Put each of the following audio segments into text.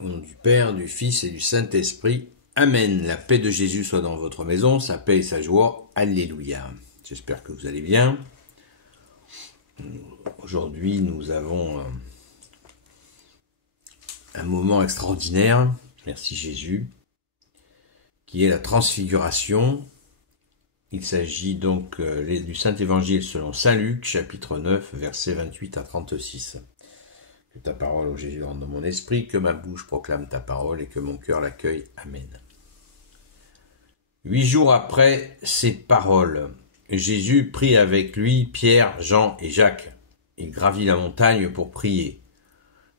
Au nom du Père, du Fils et du Saint-Esprit. Amen. La paix de Jésus soit dans votre maison, sa paix et sa joie. Alléluia. J'espère que vous allez bien. Aujourd'hui, nous avons un moment extraordinaire, merci Jésus, qui est la transfiguration. Il s'agit donc du Saint-Évangile selon saint Luc, chapitre 9, versets 28 à 36. Que ta parole, ô Jésus, rentre dans mon esprit, que ma bouche proclame ta parole et que mon cœur l'accueille. Amen. 8 jours après ces paroles, Jésus prit avec lui Pierre, Jean et Jacques. Il gravit la montagne pour prier.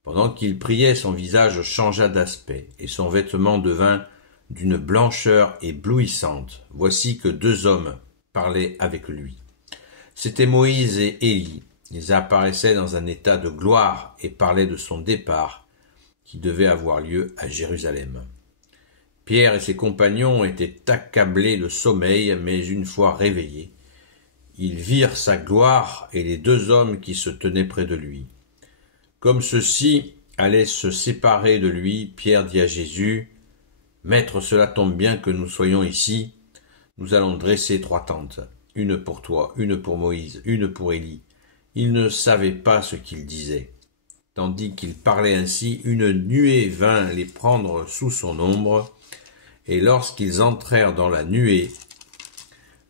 Pendant qu'il priait, son visage changea d'aspect et son vêtement devint d'une blancheur éblouissante. Voici que 2 hommes parlaient avec lui. C'étaient Moïse et Élie. Ils apparaissaient dans un état de gloire et parlaient de son départ qui devait avoir lieu à Jérusalem. Pierre et ses compagnons étaient accablés de sommeil, mais une fois réveillés, ils virent sa gloire et les 2 hommes qui se tenaient près de lui. Comme ceux-ci allaient se séparer de lui, Pierre dit à Jésus, « Maître, cela tombe bien que nous soyons ici. Nous allons dresser 3 tentes, une pour toi, une pour Moïse, une pour Élie. » Il ne savait pas ce qu'il disait. Tandis qu'il parlait ainsi, une nuée vint les prendre sous son ombre, et lorsqu'ils entrèrent dans la nuée,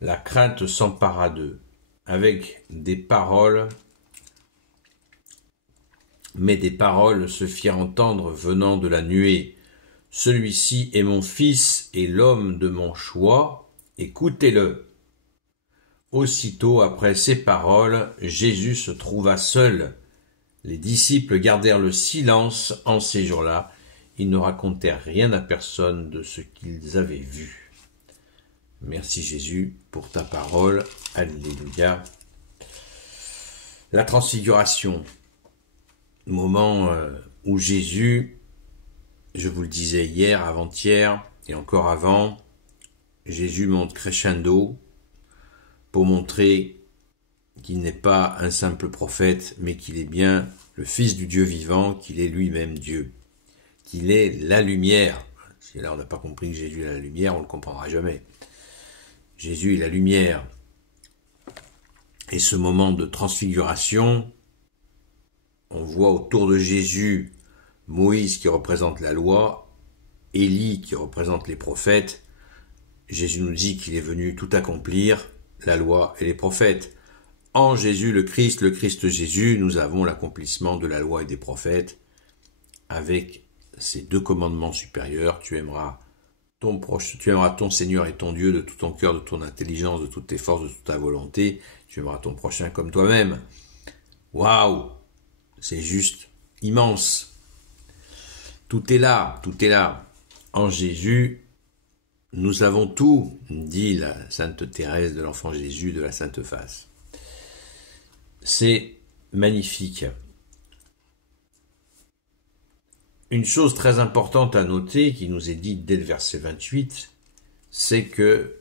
la crainte s'empara d'eux, avec des paroles, mais des paroles se firent entendre venant de la nuée. « Celui-ci est mon fils et l'homme de mon choix, écoutez-le. » Aussitôt après ces paroles, Jésus se trouva seul. Les disciples gardèrent le silence en ces jours-là. Ils ne racontèrent rien à personne de ce qu'ils avaient vu. Merci Jésus pour ta parole. Alléluia. La transfiguration. Moment où Jésus, je vous le disais hier, avant-hier et encore avant, Jésus monte crescendo pour montrer qu'il n'est pas un simple prophète, mais qu'il est bien le Fils du Dieu vivant, qu'il est lui-même Dieu, qu'il est la lumière. Si là on n'a pas compris que Jésus est la lumière, on ne le comprendra jamais. Jésus est la lumière. Et ce moment de transfiguration, on voit autour de Jésus Moïse qui représente la loi, Élie qui représente les prophètes. Jésus nous dit qu'il est venu tout accomplir, la loi et les prophètes. En Jésus le Christ Jésus, nous avons l'accomplissement de la loi et des prophètes avec ces 2 commandements supérieurs. Tu aimeras ton Seigneur et ton Dieu de tout ton cœur, de ton intelligence, de toutes tes forces, de toute ta volonté. Tu aimeras ton prochain comme toi-même. Waouh! C'est juste immense. Tout est là, tout est là. En Jésus, nous avons tout, dit la sainte Thérèse de l'Enfant Jésus de la Sainte Face. C'est magnifique. Une chose très importante à noter, qui nous est dite dès le verset 28, c'est que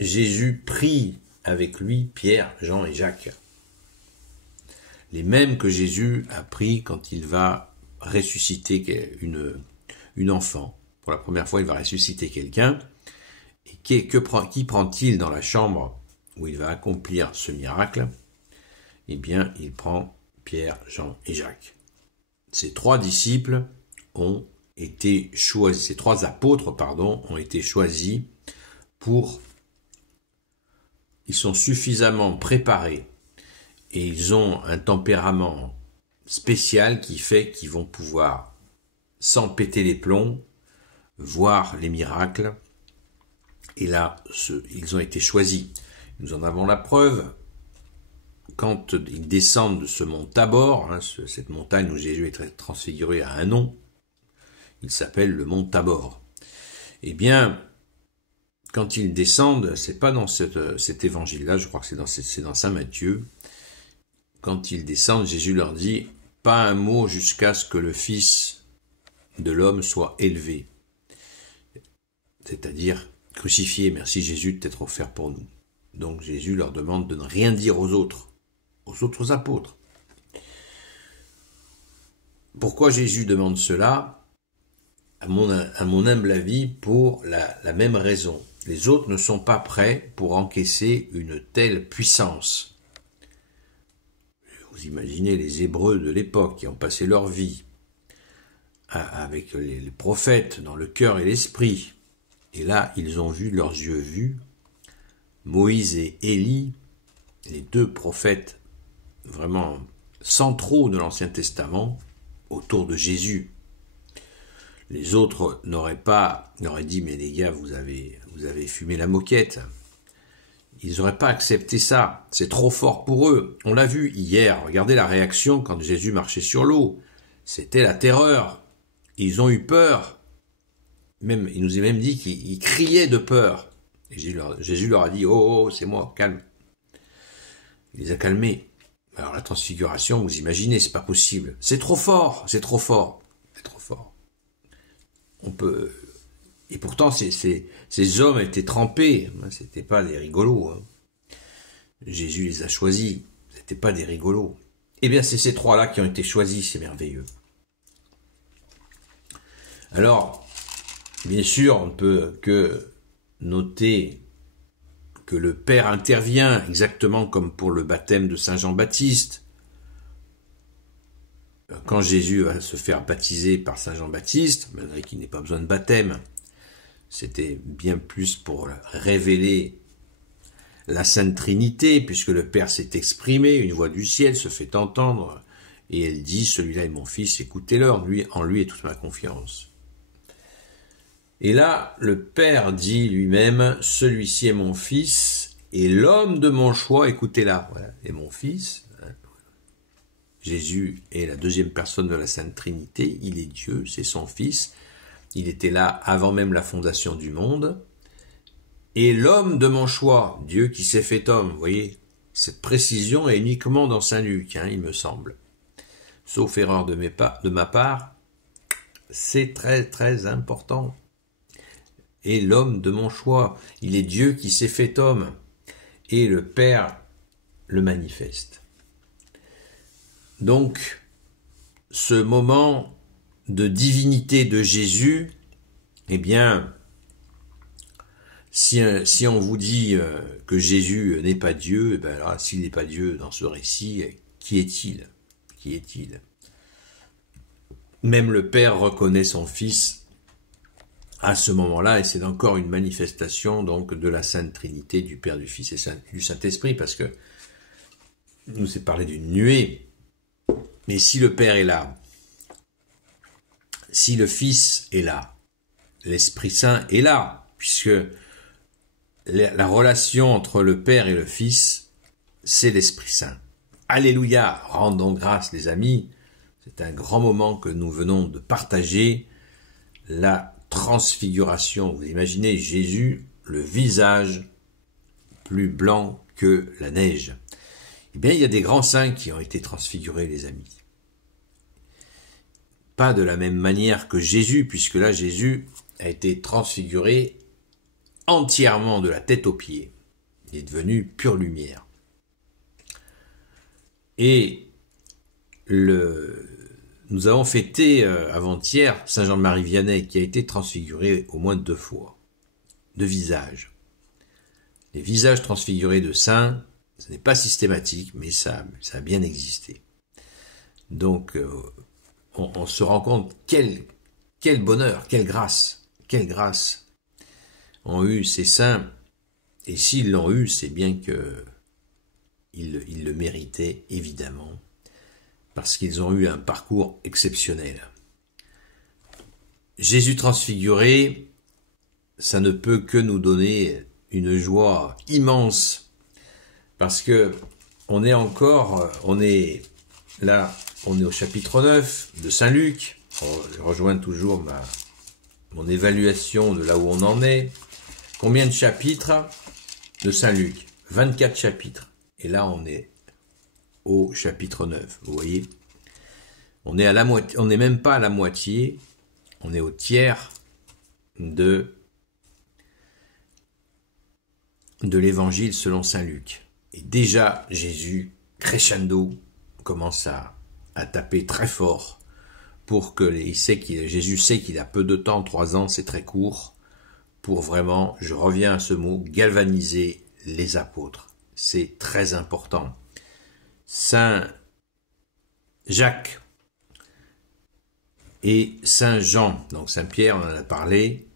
Jésus prie avec lui Pierre, Jean et Jacques. Les mêmes que Jésus a pris quand il va ressusciter une enfant. Pour la première fois, il va ressusciter quelqu'un. Et qui prend-il dans la chambre où il va accomplir ce miracle? Eh bien, il prend Pierre, Jean et Jacques. Ces 3 disciples ont été choisis, ces 3 apôtres, ont été choisis ils sont suffisamment préparés et ils ont un tempérament spécial qui fait qu'ils vont pouvoir, sans péter les plombs, voir les miracles. Et là, ils ont été choisis. Nous en avons la preuve quand ils descendent de ce mont Tabor, cette montagne où Jésus est transfiguré à un nom. Il s'appelle le mont Tabor. Eh bien, quand ils descendent, c'est pas dans cet évangile-là, je crois que c'est dans saint Matthieu. Quand ils descendent, Jésus leur dit « Pas un mot jusqu'à ce que le Fils de l'homme soit élevé. » C'est-à-dire crucifié. Merci Jésus de t'être offert pour nous. Donc Jésus leur demande de ne rien dire aux autres apôtres. Pourquoi Jésus demande cela? à mon humble avis, pour la même raison. Les autres ne sont pas prêts pour encaisser une telle puissance. Vous imaginez les Hébreux de l'époque qui ont passé leur vie avec les prophètes dans le cœur et l'esprit. Et là, ils ont vu, leurs yeux vus, Moïse et Élie, les deux prophètes vraiment centraux de l'Ancien Testament, autour de Jésus. Les autres n'auraient dit, mais les gars, vous avez fumé la moquette. Ils n'auraient pas accepté ça. C'est trop fort pour eux. On l'a vu hier. Regardez la réaction quand Jésus marchait sur l'eau. C'était la terreur. Ils ont eu peur. Il nous a même dit qu'ils criaient de peur. Et Jésus leur a dit, oh, c'est moi, calme. Il les a calmés. Alors la transfiguration, vous imaginez, c'est pas possible. C'est trop fort, c'est trop fort, c'est trop fort. Et pourtant, ces hommes étaient trempés. C'était pas des rigolos. Jésus les a choisis. C'était pas des rigolos. Eh bien, c'est ces trois-là qui ont été choisis. C'est merveilleux. Alors, bien sûr, on ne peut que noter que le Père intervient exactement comme pour le baptême de Saint Jean-Baptiste. Quand Jésus va se faire baptiser par Saint Jean-Baptiste, malgré qu'il n'ait pas besoin de baptême, c'était bien plus pour révéler la Sainte Trinité, puisque le Père s'est exprimé, une voix du ciel se fait entendre, et elle dit, celui-là est mon fils, écoutez-le, en lui est toute ma confiance. Et là, le Père dit lui-même, celui-ci est mon fils, et l'homme de mon choix, écoutez-la, voilà, est mon fils. Jésus est la deuxième personne de la Sainte Trinité, il est Dieu, c'est son fils, il était là avant même la fondation du monde, et l'homme de mon choix, Dieu qui s'est fait homme, vous voyez, cette précision est uniquement dans Saint Luc, il me semble. Sauf erreur de ma part, c'est très très important. Et l'homme de mon choix, il est Dieu qui s'est fait homme, et le Père le manifeste. Donc, ce moment de divinité de Jésus, eh bien, si on vous dit que Jésus n'est pas Dieu, eh bien là, s'il n'est pas Dieu dans ce récit, qui est-il ? Qui est-il ? Même le Père reconnaît son Fils à ce moment-là, et c'est encore une manifestation donc de la Sainte Trinité, du Père, du Fils et du Saint-Esprit, parce que nous c'est parlé d'une nuée. Mais si le Père est là, si le Fils est là, l'Esprit Saint est là, puisque la relation entre le Père et le Fils, c'est l'Esprit Saint. Alléluia, rendons grâce les amis, c'est un grand moment que nous venons de partager, la transfiguration. Vous imaginez Jésus, le visage plus blanc que la neige. Eh bien, il y a des grands saints qui ont été transfigurés, les amis. Pas de la même manière que Jésus, puisque là, Jésus a été transfiguré entièrement de la tête aux pieds. Il est devenu pure lumière. Et nous avons fêté avant-hier Saint Jean-Marie Vianney, qui a été transfiguré au moins 2 fois, de visage. Les visages transfigurés de saints, ce n'est pas systématique, mais ça a bien existé. Donc, on se rend compte quel bonheur, quelle grâce ont eu ces saints. Et s'ils l'ont eu, c'est bien que ils le méritaient, évidemment, parce qu'ils ont eu un parcours exceptionnel. Jésus transfiguré, ça ne peut que nous donner une joie immense, parce que on est au chapitre 9 de Saint Luc. Je rejoins toujours mon évaluation de là où on en est. Combien de chapitres de Saint Luc ? 24 chapitres. Et là, on est au chapitre 9, vous voyez. On est à la moitié, on n'est même pas à la moitié, on est au tiers de l'évangile selon Saint Luc. Et déjà, Jésus, crescendo, commence à taper très fort pour que Jésus sait qu'il a peu de temps, 3 ans, c'est très court, pour vraiment, je reviens à ce mot, galvaniser les apôtres. C'est très important. Saint Jacques et Saint Jean, donc Saint Pierre, on en a parlé.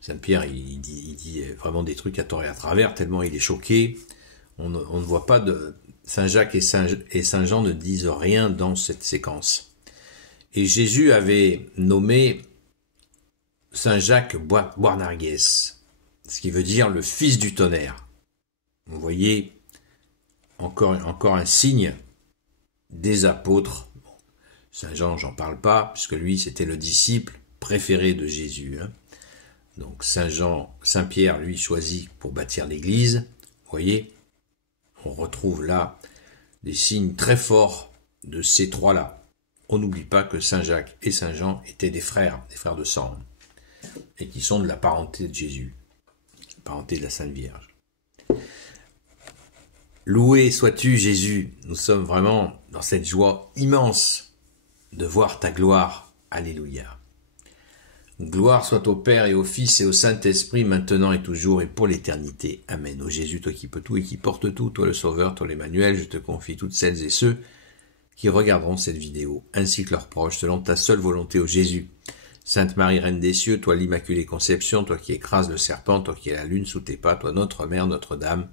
Saint Pierre, il dit vraiment des trucs à tort et à travers, tellement il est choqué. On ne voit pas de... Saint Jacques et Saint Jean ne disent rien dans cette séquence. Et Jésus avait nommé Saint Jacques Boanerges, ce qui veut dire le fils du tonnerre. Vous voyez, encore un signe des apôtres. Saint Jean, j'en parle pas, puisque lui, c'était le disciple préféré de Jésus. Donc Saint Pierre, lui, choisi pour bâtir l'église. Vous voyez, on retrouve là des signes très forts de ces trois-là. On n'oublie pas que Saint Jacques et Saint Jean étaient des frères de sang, et qui sont de la parenté de Jésus, la parenté de la Sainte Vierge. Loué sois-tu, Jésus. Nous sommes vraiment dans cette joie immense de voir ta gloire. Alléluia. Gloire soit au Père et au Fils et au Saint-Esprit, maintenant et toujours et pour l'éternité. Amen. Ô Jésus, toi qui peux tout et qui portes tout, toi le Sauveur, toi l'Emmanuel, je te confie toutes celles et ceux qui regarderont cette vidéo, ainsi que leurs proches, selon ta seule volonté, ô Jésus. Sainte Marie, Reine des cieux, toi l'Immaculée Conception, toi qui écrases le serpent, toi qui es la lune sous tes pas, toi notre Mère, Notre-Dame.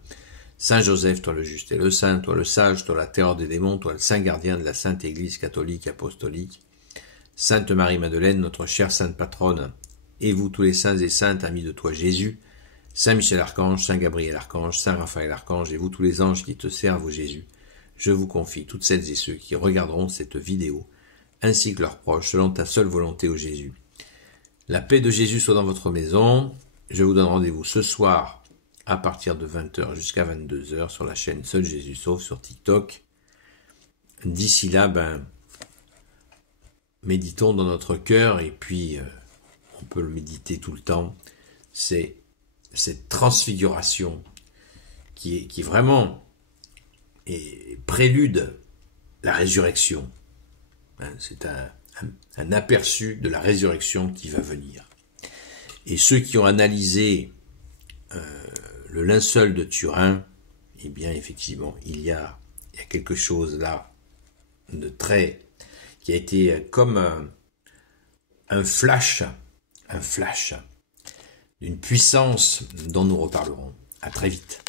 Saint Joseph, toi le juste et le saint, toi le sage, toi la terreur des démons, toi le saint gardien de la Sainte Église catholique apostolique. Sainte Marie-Madeleine, notre chère sainte patronne, et vous tous les saints et saintes, amis de toi Jésus, Saint Michel Archange, Saint Gabriel Archange, Saint Raphaël Archange, et vous tous les anges qui te servent, ô Jésus, je vous confie toutes celles et ceux qui regarderont cette vidéo, ainsi que leurs proches, selon ta seule volonté, ô Jésus. La paix de Jésus soit dans votre maison. Je vous donne rendez-vous ce soir à partir de 20h jusqu'à 22h sur la chaîne Seul Jésus Sauve sur TikTok. D'ici là, méditons dans notre cœur, et puis on peut le méditer tout le temps. C'est cette transfiguration qui vraiment prélude la résurrection. C'est un aperçu de la résurrection qui va venir. Et ceux qui ont analysé le linceul de Turin, eh bien effectivement, il y a quelque chose là de très... qui a été comme un flash d'une puissance dont nous reparlerons. À très vite.